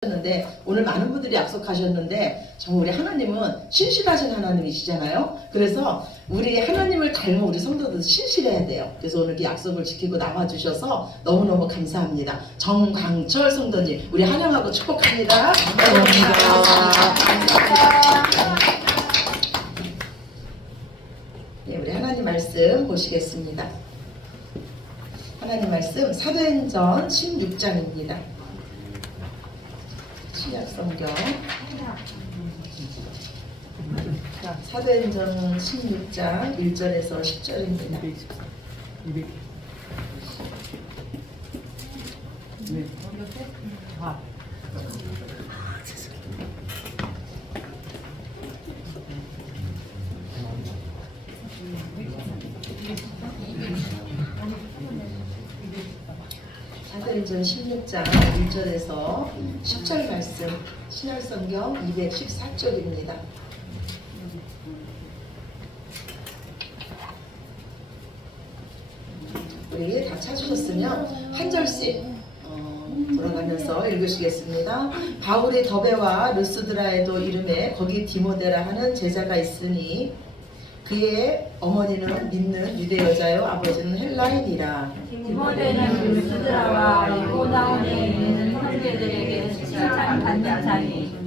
데 오늘 많은 분들이 약속하셨는데 정말 우리 하나님은 신실하신 하나님이시잖아요. 그래서 우리 하나님을 닮은 우리 성도들도 신실해야 돼요. 그래서 오늘 그 약속을 지키고 나와주셔서 너무너무 감사합니다. 정광철 성도님 우리 환영하고 축복합니다. 감사합니다. 네, 우리 하나님 말씀 보시겠습니다. 하나님 말씀 사도행전 16장입니다. 신약성경 사도행전 16장 1절에서 10절입니다. 사도행전 16장 1절에서 10절 말씀 신약성경 214쪽입니다. 우리 다 찾으셨으면 한 절씩 돌아가면서 읽으시겠습니다. 바울이 더베와 르스드라에도 이름에 거기 디모데라 하는 제자가 있으니 그의 어머니는 믿는 유대 여자요 아버지는 헬라인이라. 디모데는 르스드라와 이고나온에 있는 형제들에게 칭찬받는 자니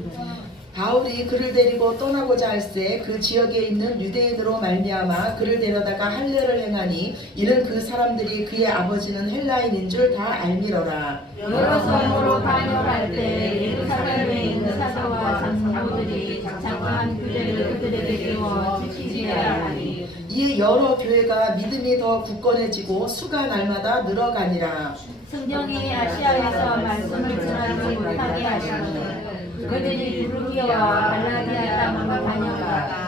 바울이 그를 데리고 떠나고자 할새 그 지역에 있는 유대인으로 말미암아 그를 데려다가 할례를 행하니 이는 그 사람들이 그의 아버지는 헬라인인 줄 다 알미러라. 여러 성으로 반역할 때 예루살렘에 있는 사도와 장로들이 장차한 규례를 그들에게 배워 지키지야 하니 이에 여러 교회가 믿음이 더 굳건해지고 수가 날마다 늘어가니라. 성령이 아시아에서 말씀을 전하지 못하게 하시는 그들이 부르기와 갈라디아 땅으로 다녀가다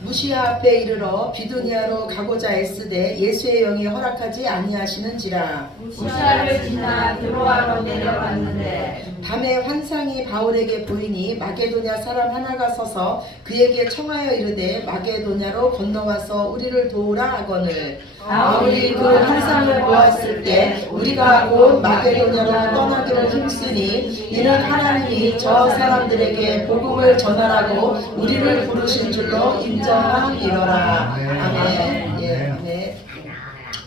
무시아 앞에 이르러 비두니아로 가고자 애쓰되 예수의 영이 허락하지 아니하시는지라. 무시아를 지나 드로아로 내려갔는데 밤에 환상이 바울에게 보이니 마게도냐 사람 하나가 서서 그에게 청하여 이르되 마게도냐로 건너와서 우리를 도우라 하거늘. 바울이 그 환상을 보았을 때 우리가 곧 마게도냐로 떠나기를 힘쓰니 이는 하나님이 저 사람들에게 복음을 전하라고 우리를 부르신 줄로 인정함이로라. 아멘. 예, 아멘.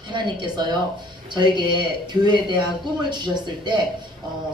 하나님께서요 저에게 교회에 대한 꿈을 주셨을 때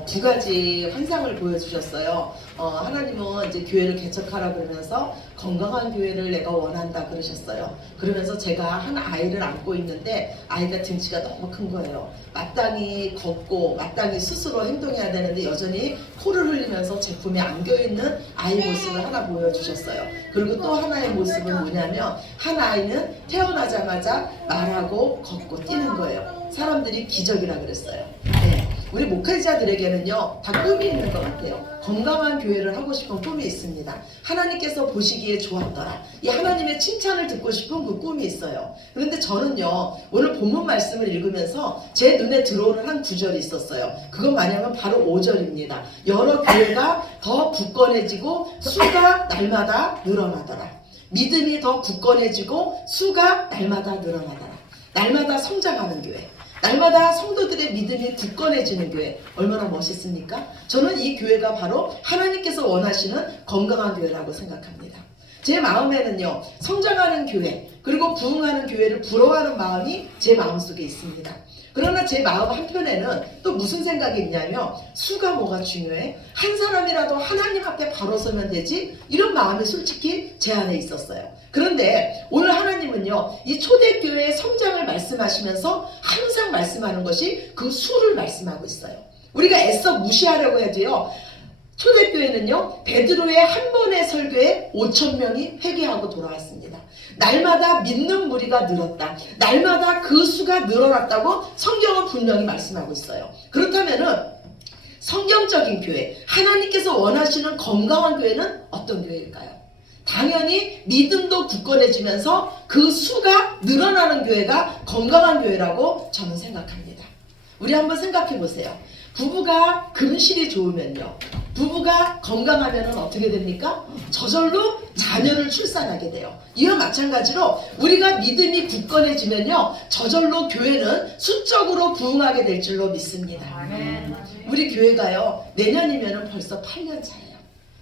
두 가지 환상을 보여주셨어요. 하나님은 이제 교회를 개척하라 그러면서 건강한 교회를 내가 원한다 그러셨어요. 그러면서 제가 한 아이를 안고 있는데 아이가 등치가 너무 큰 거예요. 마땅히 걷고 마땅히 스스로 행동해야 되는데 여전히 코를 흘리면서 제품에 안겨있는 아이 모습을 하나 보여주셨어요. 그리고 또 하나의 모습은 뭐냐면 한 아이는 태어나자마자 말하고 걷고 뛰는 거예요. 사람들이 기적이라 그랬어요. 네. 우리 목회자들에게는요 다 꿈이 있는 것 같아요. 건강한 교회를 하고 싶은 꿈이 있습니다. 하나님께서 보시기에 좋았더라. 이 하나님의 칭찬을 듣고 싶은 그 꿈이 있어요. 그런데 저는요 오늘 본문 말씀을 읽으면서 제 눈에 들어오는 한 구절이 있었어요. 그건 뭐냐면 바로 5절입니다. 여러 교회가 더 굳건해지고 수가 날마다 늘어나더라. 믿음이 더 굳건해지고 수가 날마다 늘어나더라. 날마다 성장하는 교회, 날마다 성도들의 믿음이 굳건해지는 교회, 얼마나 멋있습니까? 저는 이 교회가 바로 하나님께서 원하시는 건강한 교회라고 생각합니다. 제 마음에는요 성장하는 교회 그리고 부흥하는 교회를 부러워하는 마음이 제 마음속에 있습니다. 그러나 제 마음 한편에는 또 무슨 생각이 있냐면 수가 뭐가 중요해? 한 사람이라도 하나님 앞에 바로 서면 되지? 이런 마음이 솔직히 제 안에 있었어요. 그런데 오늘 하나님은요 이 초대교회의 성장을 말씀하시면서 항상 말씀하는 것이 그 수를 말씀하고 있어요. 우리가 애써 무시하려고 해도요 초대교회는요 베드로의 한 번의 설교에 5,000명이 회개하고 돌아왔습니다. 날마다 믿는 무리가 늘었다. 날마다 그 수가 늘어났다고 성경은 분명히 말씀하고 있어요. 그렇다면은 성경적인 교회, 하나님께서 원하시는 건강한 교회는 어떤 교회일까요? 당연히 믿음도 굳건해지면서 그 수가 늘어나는 교회가 건강한 교회라고 저는 생각합니다. 우리 한번 생각해 보세요. 부부가 금실이 좋으면요 부부가 건강하면 어떻게 됩니까? 저절로 자녀를 출산하게 돼요. 이와 마찬가지로 우리가 믿음이 굳건해지면요 저절로 교회는 수적으로 부흥하게 될 줄로 믿습니다. 우리 교회가요 내년이면 벌써 8년 차예요.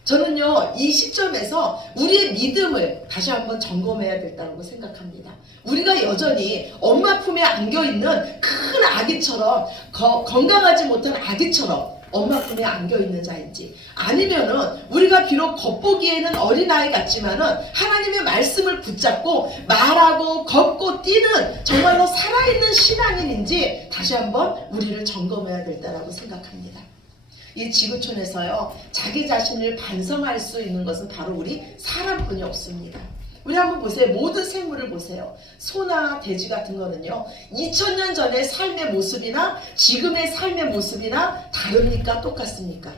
저는요 이 시점에서 우리의 믿음을 다시 한번 점검해야 된다고 생각합니다. 우리가 여전히 엄마 품에 안겨있는 큰 아기처럼 건강하지 못한 아기처럼 엄마 품에 안겨있는 자인지, 아니면은 우리가 비록 겉보기에는 어린아이 같지만은 하나님의 말씀을 붙잡고 말하고 걷고 뛰는 정말로 살아있는 신앙인인지 다시 한번 우리를 점검해야 된다고 생각합니다. 이 지구촌에서요 자기 자신을 반성할 수 있는 것은 바로 우리 사람뿐이 없습니다. 우리 한번 보세요. 모든 생물을 보세요. 소나 돼지 같은 거는요 2000년 전의 삶의 모습이나 지금의 삶의 모습이나 다릅니까? 똑같습니까?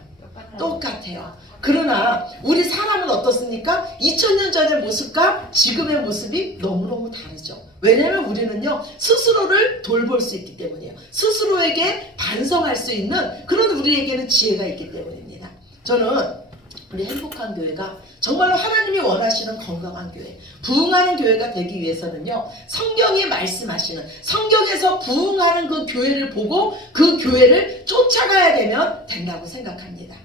똑같아요. 그러나 우리 사람은 어떻습니까? 2000년 전의 모습과 지금의 모습이 너무너무 다르죠. 왜냐하면 우리는요 스스로를 돌볼 수 있기 때문이에요. 스스로에게 반성할 수 있는 그런 우리에게는 지혜가 있기 때문입니다. 저는 우리 행복한 교회가 정말로 하나님이 원하시는 건강한 교회, 부흥하는 교회가 되기 위해서는요 성경이 말씀하시는, 성경에서 부흥하는 그 교회를 보고 그 교회를 쫓아가야 된다고 생각합니다.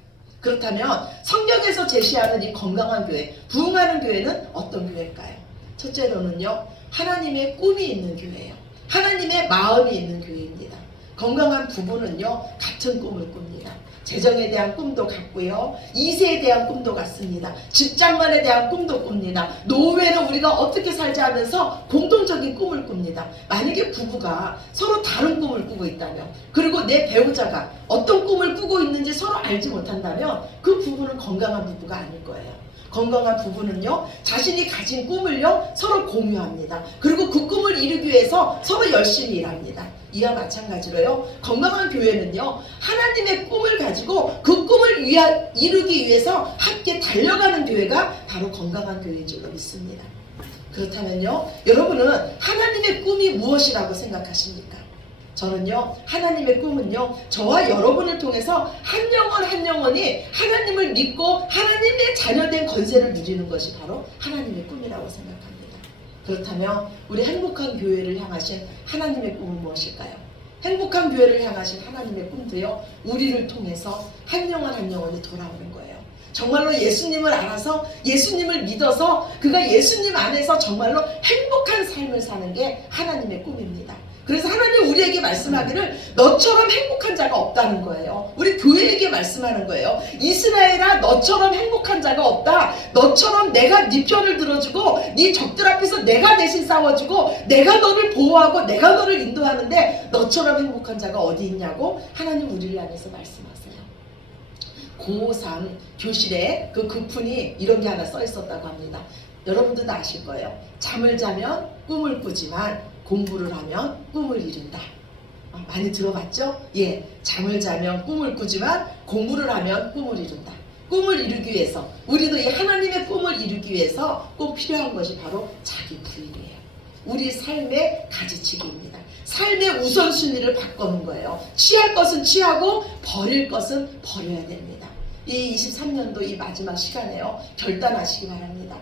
그렇다면 성경에서 제시하는 이 건강한 교회, 부흥하는 교회는 어떤 교회일까요? 첫째로는요 하나님의 꿈이 있는 교회예요. 하나님의 마음이 있는 교회입니다. 건강한 부부는요 같은 꿈을 꿉니다. 재정에 대한 꿈도 같고요, 이세에 대한 꿈도 같습니다. 직장만에 대한 꿈도 꿉니다. 노후에는 우리가 어떻게 살자 하면서 공통적인 꿈을 꿉니다. 만약에 부부가 서로 다른 꿈을 꾸고 있다면, 그리고 내 배우자가 어떤 꿈을 꾸고 있는지 서로 알지 못한다면 그 부부는 건강한 부부가 아닐 거예요. 건강한 부부는요 자신이 가진 꿈을요 서로 공유합니다. 그리고 그 꿈을 이루기 위해서 서로 열심히 일합니다. 이와 마찬가지로요 건강한 교회는요 하나님의 꿈을 가지고 그 꿈을 이루기 위해서 함께 달려가는 교회가 바로 건강한 교회인 줄로 믿습니다. 그렇다면요 여러분은 하나님의 꿈이 무엇이라고 생각하십니까? 저는요 하나님의 꿈은요 저와 여러분을 통해서 한 영혼 한 영혼이 하나님을 믿고 하나님의 자녀된 권세를 누리는 것이 바로 하나님의 꿈이라고 생각합니다. 그렇다면 우리 행복한 교회를 향하신 하나님의 꿈은 무엇일까요? 행복한 교회를 향하신 하나님의 꿈도요 우리를 통해서 한 영혼 한 영혼이 돌아오는 거예요. 정말로 예수님을 알아서 예수님을 믿어서 그가 예수님 안에서 정말로 행복한 삶을 사는 게 하나님의 꿈입니다. 그래서 하나님 우리에게 말씀하기를 너처럼 행복한 자가 없다는 거예요. 우리 교회에게 말씀하는 거예요. 이스라엘아 너처럼 행복한 자가 없다. 너처럼 내가 네 편을 들어주고 네 적들 앞에서 내가 대신 싸워주고 내가 너를 보호하고 내가 너를 인도하는데 너처럼 행복한 자가 어디 있냐고 하나님 우리를 향해서 말씀하세요. 고3 교실에 그 교훈이 이런 게 하나 써 있었다고 합니다. 여러분들도 아실 거예요. 잠을 자면 꿈을 꾸지만 공부를 하면 꿈을 이룬다. 많이 들어봤죠? 예, 잠을 자면 꿈을 꾸지만 공부를 하면 꿈을 이룬다. 꿈을 이루기 위해서, 우리도 이 하나님의 꿈을 이루기 위해서 꼭 필요한 것이 바로 자기 부인이에요. 우리 삶의 가지치기입니다. 삶의 우선순위를 바꾸는 거예요. 취할 것은 취하고 버릴 것은 버려야 됩니다. 이 23년도 이 마지막 시간에요 결단하시기 바랍니다.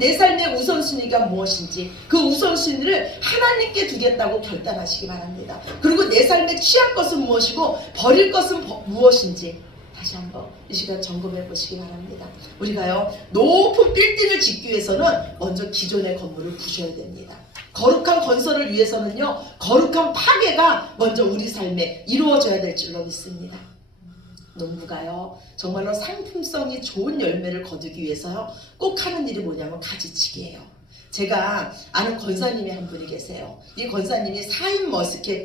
내 삶의 우선순위가 무엇인지 그 우선순위를 하나님께 두겠다고 결단하시기 바랍니다. 그리고 내 삶에 취할 것은 무엇이고 버릴 것은 무엇인지 다시 한번 이 시간 점검해 보시기 바랍니다. 우리가요 높은 빌딩을 짓기 위해서는 먼저 기존의 건물을 부셔야 됩니다. 거룩한 건설을 위해서는요 거룩한 파괴가 먼저 우리 삶에 이루어져야 될 줄로 믿습니다. 농부가요 정말로 상품성이 좋은 열매를 거두기 위해서요 꼭 하는 일이 뭐냐면 가지치기예요. 제가 아는 권사님이 한 분이 계세요. 이 권사님이 4인 머스켓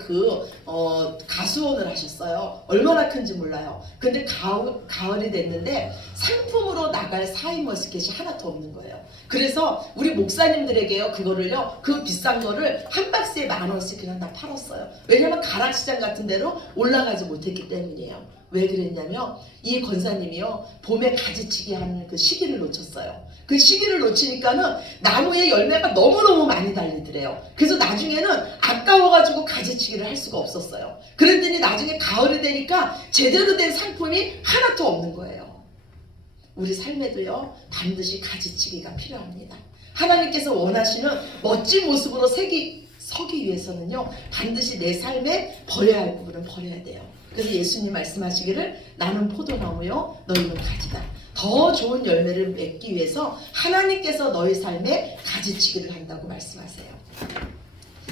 가수원을 하셨어요. 얼마나 큰지 몰라요. 근데 가을이 됐는데 상품으로 나갈 4인 머스켓이 하나도 없는 거예요. 그래서 우리 목사님들에게요 그거를요 그 비싼 거를 한 박스에 10,000원씩 그냥 다 팔았어요. 왜냐면 가락시장 같은 데로 올라가지 못했기 때문이에요. 왜 그랬냐면 이 권사님이요 봄에 가지치기 하는 그 시기를 놓쳤어요. 그 시기를 놓치니까는 나무에 열매가 너무너무 많이 달리더래요. 그래서 나중에는 아까워가지고 가지치기를 할 수가 없었어요. 그랬더니 나중에 가을이 되니까 제대로 된 상품이 하나도 없는 거예요. 우리 삶에도요 반드시 가지치기가 필요합니다. 하나님께서 원하시는 멋진 모습으로 서기 위해서는요 반드시 내 삶에 버려야 할 부분은 버려야 돼요. 그래서 예수님 말씀하시기를 나는 포도나무요 너희는 가지다. 더 좋은 열매를 맺기 위해서 하나님께서 너희 삶에 가지치기를 한다고 말씀하세요.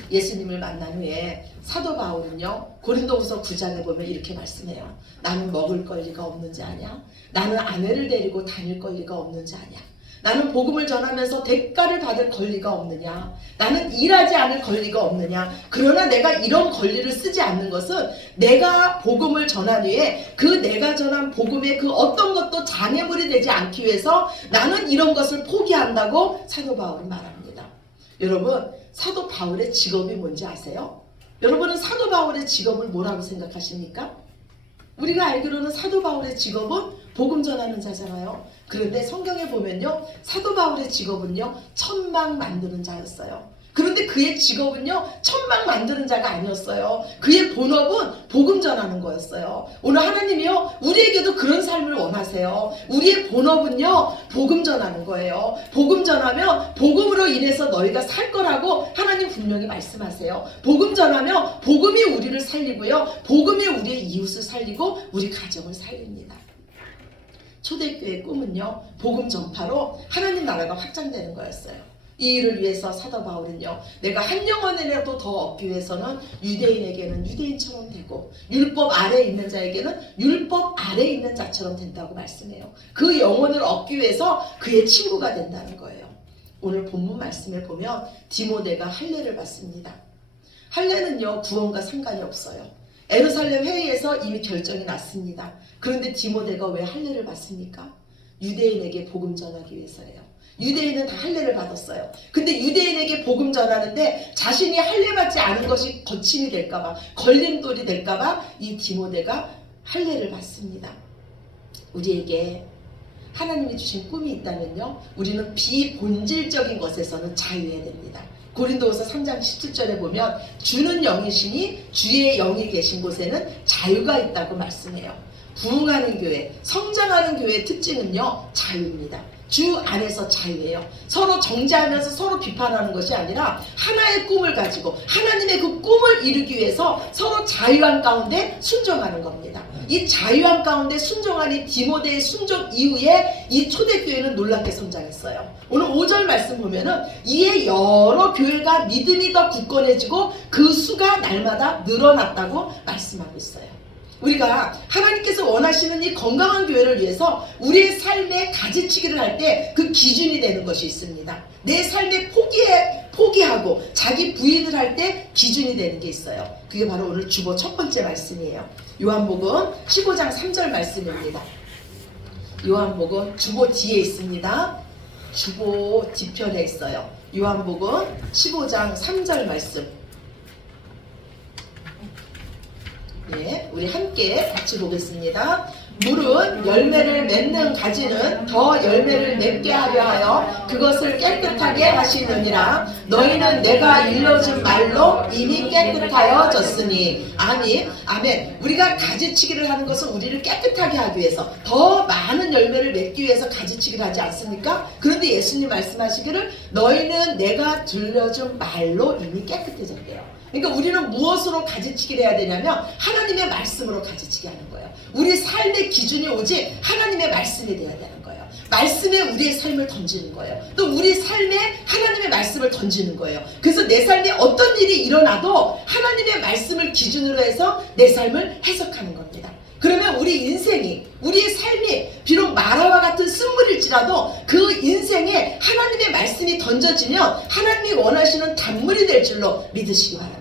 예수님을 만난 후에 사도 바울은요 고린도후서 9장에 보면 이렇게 말씀해요. 나는 먹을 권리가 없는 자 아냐? 나는 아내를 데리고 다닐 권리가 없는 자 아냐? 나는 복음을 전하면서 대가를 받을 권리가 없느냐? 나는 일하지 않을 권리가 없느냐? 그러나 내가 이런 권리를 쓰지 않는 것은 내가 복음을 전한 후에 그 내가 전한 복음의 그 어떤 것도 장애물이 되지 않기 위해서 나는 이런 것을 포기한다고 사도 바울은 말합니다. 여러분, 사도 바울의 직업이 뭔지 아세요? 여러분은 사도 바울의 직업을 뭐라고 생각하십니까? 우리가 알기로는 사도 바울의 직업은 복음 전하는 자잖아요. 그런데 성경에 보면요 사도 바울의 직업은요 천막 만드는 자였어요. 그런데 그의 직업은요 천막 만드는 자가 아니었어요. 그의 본업은 복음 전하는 거였어요. 오늘 하나님이요 우리에게도 그런 삶을 원하세요. 우리의 본업은요 복음 전하는 거예요. 복음 전하면 복음으로 인해서 너희가 살 거라고 하나님 분명히 말씀하세요. 복음 전하면 복음이 우리를 살리고요 복음이 우리의 이웃을 살리고 우리 가정을 살립니다. 초대교회의 꿈은요 복음 전파로 하나님 나라가 확장되는 거였어요. 이 일을 위해서 사도 바울은요 내가 한 영혼이라도 더 얻기 위해서는 유대인에게는 유대인처럼 되고 율법 아래에 있는 자에게는 율법 아래에 있는 자처럼 된다고 말씀해요. 그 영혼을 얻기 위해서 그의 친구가 된다는 거예요. 오늘 본문 말씀에 보면 디모데가 할례를 받습니다. 할례는요 구원과 상관이 없어요. 예루살렘 회의에서 이미 결정이 났습니다. 그런데 디모데가 왜 할례를 받습니까? 유대인에게 복음 전하기 위해서예요. 유대인은 다 할례를 받았어요. 근데 유대인에게 복음 전하는데 자신이 할례 받지 않은 것이 거침이 될까봐 걸림돌이 될까봐 이 디모데가 할례를 받습니다. 우리에게 하나님이 주신 꿈이 있다면요 우리는 비본질적인 것에서는 자유해야 됩니다. 고린도후서 3장 17절에 보면 주는 영이시니 주의 영이 계신 곳에는 자유가 있다고 말씀해요. 부흥하는 교회, 성장하는 교회의 특징은요 자유입니다. 주 안에서 자유예요. 서로 정죄하면서 서로 비판하는 것이 아니라 하나의 꿈을 가지고 하나님의 그 꿈을 이루기 위해서 서로 자유한 가운데 순종하는 겁니다. 이 자유한 가운데 순종한 이 디모데의 순종 이후에 이 초대교회는 놀랍게 성장했어요. 오늘 5절 말씀 보면은 이에 여러 교회가 믿음이 더 굳건해지고 그 수가 날마다 늘어났다고 말씀하고 있어요. 우리가 하나님께서 원하시는 이 건강한 교회를 위해서 우리의 삶에 가지치기를 할 때 그 기준이 되는 것이 있습니다. 내 삶에 포기하고 자기 부인을 할 때 기준이 되는 게 있어요. 그게 바로 오늘 주보 첫 번째 말씀이에요. 요한복음 15장 3절 말씀입니다. 요한복음 주보 뒤에 있습니다. 주보 뒤편에 있어요. 요한복음 15장 3절 말씀. 네, 우리 함께 같이 보겠습니다. 물은 열매를 맺는 가지는 더 열매를 맺게 하려 하여 그것을 깨끗하게 하시느니라. 너희는 내가 일러준 말로 이미 깨끗하여졌으니. 아멘. 아멘. 우리가 가지치기를 하는 것은 우리를 깨끗하게 하기 위해서 더 많은 열매를 맺기 위해서 가지치기를 하지 않습니까? 그런데 예수님 말씀하시기를 너희는 내가 들려준 말로 이미 깨끗해졌대요. 그러니까 우리는 무엇으로 가지치기를 해야 되냐면 하나님의 말씀으로 가지치기 하는 거예요. 우리 삶의 기준이 오직 하나님의 말씀이 되어야 되는 거예요. 말씀에 우리의 삶을 던지는 거예요. 또 우리 삶에 하나님의 말씀을 던지는 거예요. 그래서 내 삶에 어떤 일이 일어나도 하나님의 말씀을 기준으로 해서 내 삶을 해석하는 겁니다. 그러면 우리 인생이, 우리의 삶이 비록 마라와 같은 쓴물일지라도 그 인생에 하나님의 말씀이 던져지면 하나님이 원하시는 단물이 될 줄로 믿으시기 바랍니다.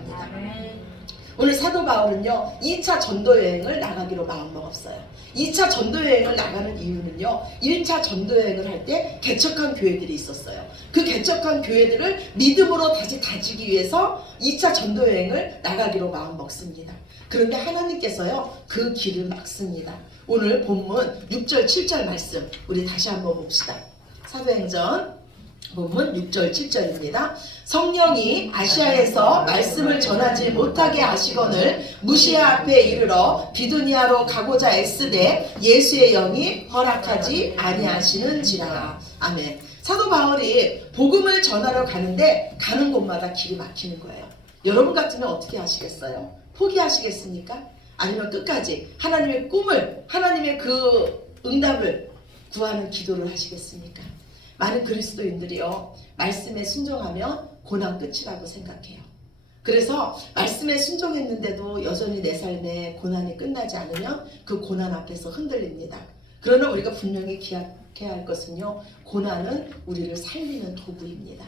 오늘 사도 바울은요 2차 전도여행을 나가기로 마음먹었어요. 2차 전도여행을 나가는 이유는요 1차 전도여행을 할 때 개척한 교회들이 있었어요. 그 개척한 교회들을 믿음으로 다시 다지기 위해서 2차 전도여행을 나가기로 마음먹습니다. 그런데 하나님께서요 그 길을 막습니다. 오늘 본문 6절 7절 말씀 우리 다시 한번 봅시다. 사도행전 본문 6절 7절입니다. 성령이 아시아에서 말씀을 전하지 못하게 하시거늘 무시아 앞에 이르러 비두니아로 가고자 애쓰되 예수의 영이 허락하지 아니하시는지라. 아멘. 사도 바울이 복음을 전하러 가는데 가는 곳마다 길이 막히는 거예요. 여러분 같으면 어떻게 하시겠어요? 포기하시겠습니까? 아니면 끝까지 하나님의 꿈을, 하나님의 그 응답을 구하는 기도를 하시겠습니까? 많은 그리스도인들이요, 말씀에 순종하면 고난 끝이라고 생각해요. 그래서 말씀에 순종했는데도 여전히 내 삶에 고난이 끝나지 않으면 그 고난 앞에서 흔들립니다. 그러나 우리가 분명히 기억해야 할 것은요, 고난은 우리를 살리는 도구입니다.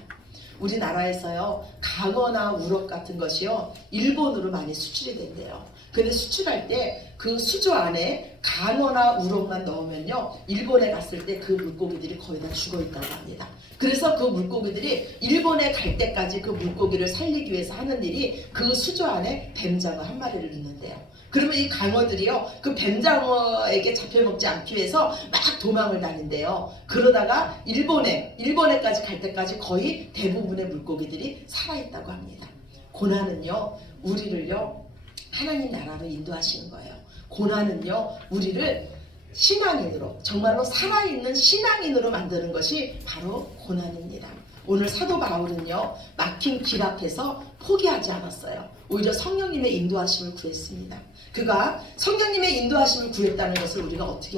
우리나라에서요, 강어나 우럭 같은 것이요, 일본으로 많이 수출이 된대요. 근데 수출할 때 그 수조 안에 강어나 우럭만 넣으면요, 일본에 갔을 때 그 물고기들이 거의 다 죽어 있다고 합니다. 그래서 그 물고기들이 일본에 갈 때까지 그 물고기를 살리기 위해서 하는 일이 그 수조 안에 뱀장어 한 마리를 넣는데요. 그러면 이 강어들이요, 그 뱀장어에게 잡혀먹지 않기 위해서 막 도망을 다닌대요. 그러다가 일본에까지 갈 때까지 거의 대부분의 물고기들이 살아있다고 합니다. 고난은요, 우리를요, 하나님 나라로 인도하시는 거예요. 고난은요, 우리를 신앙인으로, 정말로 살아있는 신앙인으로 만드는 것이 바로 고난입니다. 오늘 사도 바울은요, 막힌 길 앞에서 포기하지 않았어요. 오히려 성령님의 인도하심을 구했습니다. 그가 성령님의 인도하심을 구했다는 것을 우리가 어떻게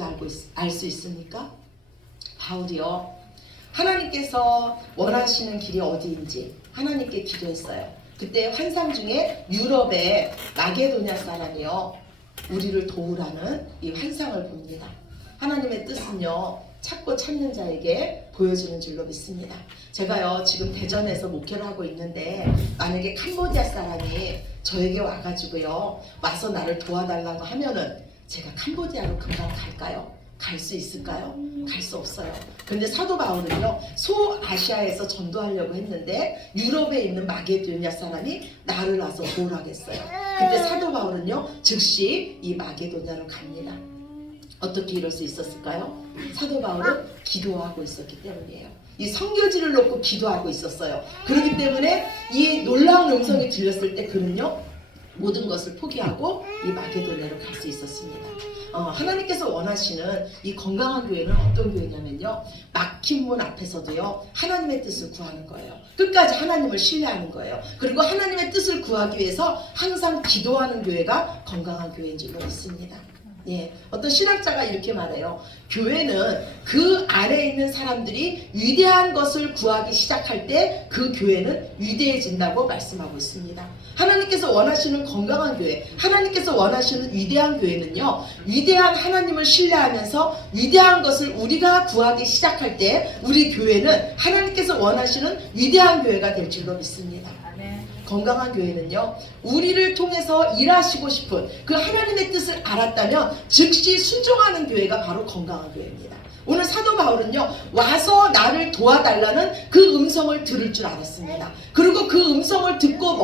알 수 있습니까? 바울이요, 하나님께서 원하시는 길이 어디인지 하나님께 기도했어요. 그때 환상 중에 유럽의 마게도냐 사람이요, 우리를 도우라는 이 환상을 봅니다. 하나님의 뜻은요, 찾고 찾는 자에게 보여주는 줄로 믿습니다. 제가요, 지금 대전에서 목회를 하고 있는데, 만약에 캄보디아 사람이 저에게 와가지고요, 와서 나를 도와달라고 하면은 제가 캄보디아로 금방 갈까요? 갈 수 있을까요? 갈 수 없어요. 근데 사도 바울은요, 소아시아에서 전도하려고 했는데 유럽에 있는 마게도냐 사람이 나를 와서 도우라겠어요. 그때 사도 바울은요, 즉시 이 마게도냐로 갑니다. 어떻게 이럴 수 있었을까요? 사도 바울은 기도하고 있었기 때문이에요. 이 성교지를 놓고 기도하고 있었어요. 그렇기 때문에 이 놀라운 음성이 들렸을 때 그는요, 모든 것을 포기하고 이 마게도냐로 갈 수 있었습니다. 하나님께서 원하시는 이 건강한 교회는 어떤 교회냐면요, 막힌 문 앞에서도요, 하나님의 뜻을 구하는 거예요. 끝까지 하나님을 신뢰하는 거예요. 그리고 하나님의 뜻을 구하기 위해서 항상 기도하는 교회가 건강한 교회인 줄로 믿습니다. 예, 어떤 신학자가 이렇게 말해요. 교회는 그 안에 있는 사람들이 위대한 것을 구하기 시작할 때 그 교회는 위대해진다고 말씀하고 있습니다. 하나님께서 원하시는 건강한 교회, 하나님께서 원하시는 위대한 교회는요, 위대한 하나님을 신뢰하면서 위대한 것을 우리가 구하기 시작할 때 우리 교회는 하나님께서 원하시는 위대한 교회가 될 줄로 믿습니다. 건강한 교회는요, 우리를 통해서 일하시고 싶은 그 하나님의 뜻을 알았다면 즉시 순종하는 교회가 바로 건강한 교회입니다. 오늘 사도 바울은요, 와서 나를 도와달라는 그 음성을 들을 줄 알았습니다. 그리고 그 음성을 듣고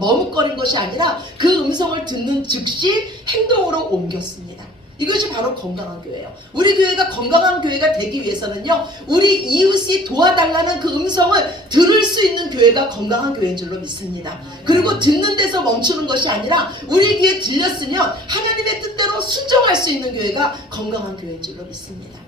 머뭇거린 것이 아니라 그 음성을 듣는 즉시 행동으로 옮겼습니다. 이것이 바로 건강한 교회예요. 우리 교회가 건강한 교회가 되기 위해서는요, 우리 이웃이 도와달라는 그 음성을 들을 수 있는 교회가 건강한 교회인 줄로 믿습니다. 그리고 듣는 데서 멈추는 것이 아니라 우리 귀에 들렸으면 하나님의 뜻대로 순종할 수 있는 교회가 건강한 교회인 줄로 믿습니다.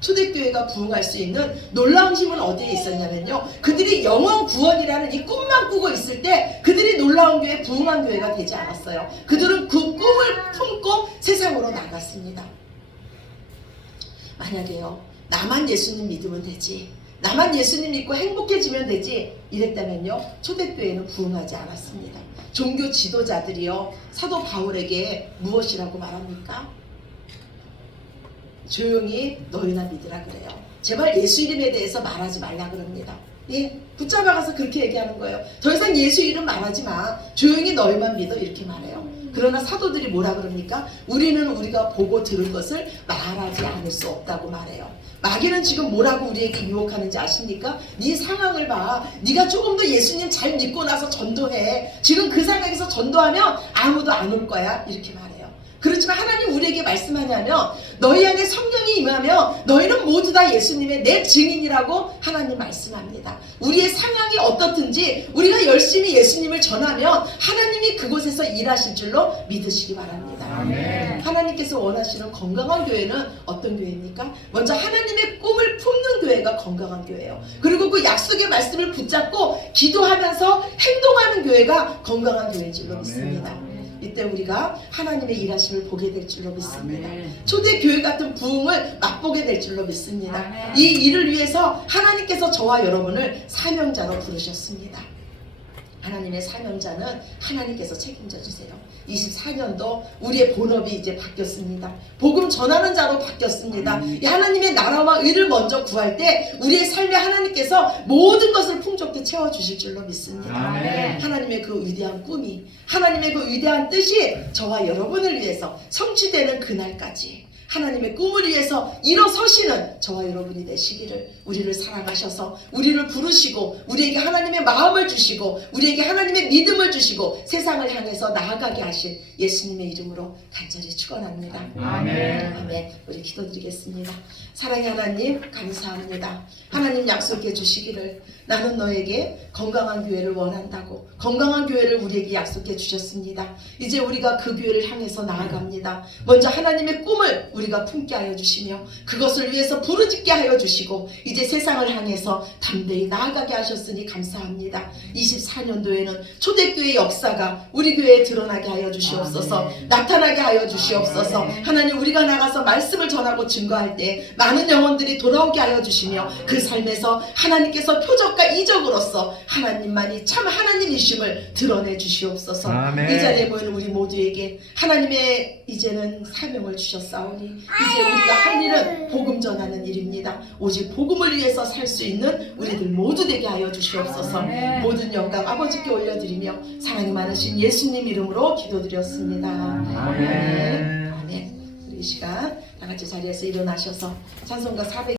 초대교회가 부흥할 수 있는 놀라운 힘은 어디에 있었냐면요, 그들이 영원 구원이라는 이 꿈만 꾸고 있을 때 그들이 놀라운 교회, 부흥한 교회가 되지 않았어요. 그들은 그 꿈을 품고 세상으로 나갔습니다. 만약에요, 나만 예수님 믿으면 되지, 나만 예수님 믿고 행복해지면 되지 이랬다면요, 초대교회는 부흥하지 않았습니다. 종교 지도자들이요, 사도 바울에게 무엇이라고 말합니까? 조용히 너희나 믿으라 그래요. 제발 예수 이름에 대해서 말하지 말라 그럽니다. 예, 붙잡아가서 그렇게 얘기하는 거예요. 더 이상 예수 이름 말하지 마. 조용히 너희만 믿어. 이렇게 말해요. 그러나 사도들이 뭐라 그럽니까? 우리는 우리가 보고 들은 것을 말하지 않을 수 없다고 말해요. 마귀는 지금 뭐라고 우리에게 유혹하는지 아십니까? 네 상황을 봐. 네가 조금 더 예수님 잘 믿고 나서 전도해. 지금 그 상황에서 전도하면 아무도 안 올 거야. 이렇게 말해요. 그렇지만 하나님 우리에게 말씀하냐면 너희 안에 성령이 임하면 너희는 모두 다 예수님의 내 증인이라고 하나님 말씀합니다. 우리의 상황이 어떻든지 우리가 열심히 예수님을 전하면 하나님이 그곳에서 일하실 줄로 믿으시기 바랍니다. 아멘. 하나님께서 원하시는 건강한 교회는 어떤 교회입니까? 먼저 하나님의 꿈을 품는 교회가 건강한 교회예요. 그리고 그 약속의 말씀을 붙잡고 기도하면서 행동하는 교회가 건강한 교회인 줄로 믿습니다. 이때 우리가 하나님의 일하심을 보게 될 줄로 믿습니다. 초대교회 같은 부흥을 맛보게 될 줄로 믿습니다. 이 일을 위해서 하나님께서 저와 여러분을 사명자로 부르셨습니다. 하나님의 사명자는 하나님께서 책임져 주세요. 24년도 우리의 본업이 이제 바뀌었습니다. 복음 전하는 자로 바뀌었습니다. 이 하나님의 나라와 의를 먼저 구할 때 우리의 삶에 하나님께서 모든 것을 풍족히 채워주실 줄로 믿습니다. 하나님의 그 위대한 꿈이, 하나님의 그 위대한 뜻이 저와 여러분을 위해서 성취되는 그날까지 하나님의 꿈을 위해서 일어서시는 저와 여러분이 되시기를, 우리를 사랑하셔서 우리를 부르시고 우리에게 하나님의 마음을 주시고 우리에게 하나님의 믿음을 주시고 세상을 향해서 나아가게 하신 예수님의 이름으로 간절히 축원합니다. 아멘. 아멘. 우리 기도드리겠습니다. 사랑의 하나님 감사합니다. 하나님 약속해 주시기를 나는 너에게 건강한 교회를 원한다고, 건강한 교회를 우리에게 약속해 주셨습니다. 이제 우리가 그 교회를 향해서 나아갑니다. 먼저 하나님의 꿈을 우리가 품게 하여 주시며 그것을 위해서 부르짖게 하여 주시고 이제 세상을 향해서 담대히 나아가게 하셨으니 감사합니다. 24년도에는 초대교회의 역사가 우리 교회에 드러나게 하여 주시옵소서. 나타나게 하여 주시옵소서. 하나님, 우리가 나가서 말씀을 전하고 증거할 때 많은 영혼들이 돌아오게 하여 주시며 그 삶에서 하나님께서 표적과 이적으로서 하나님만이 참 하나님이심을 드러내 주시옵소서. 아멘. 이 자리에 모인 우리 모두에게 하나님의 이제는 사명을 주셨사오니 이제 우리가 할 일은 복음 전하는 일입니다. 오직 복음을 위해서 살 수 있는 우리들 모두 되게 하여 주시옵소서. 모든 영광 아버지께 올려드리며 사랑이 많으신 예수님 이름으로 기도드렸습니다. 아멘. 아멘. 우리 이 시간 다 같이 자리에서 일어나셔서 찬송가 400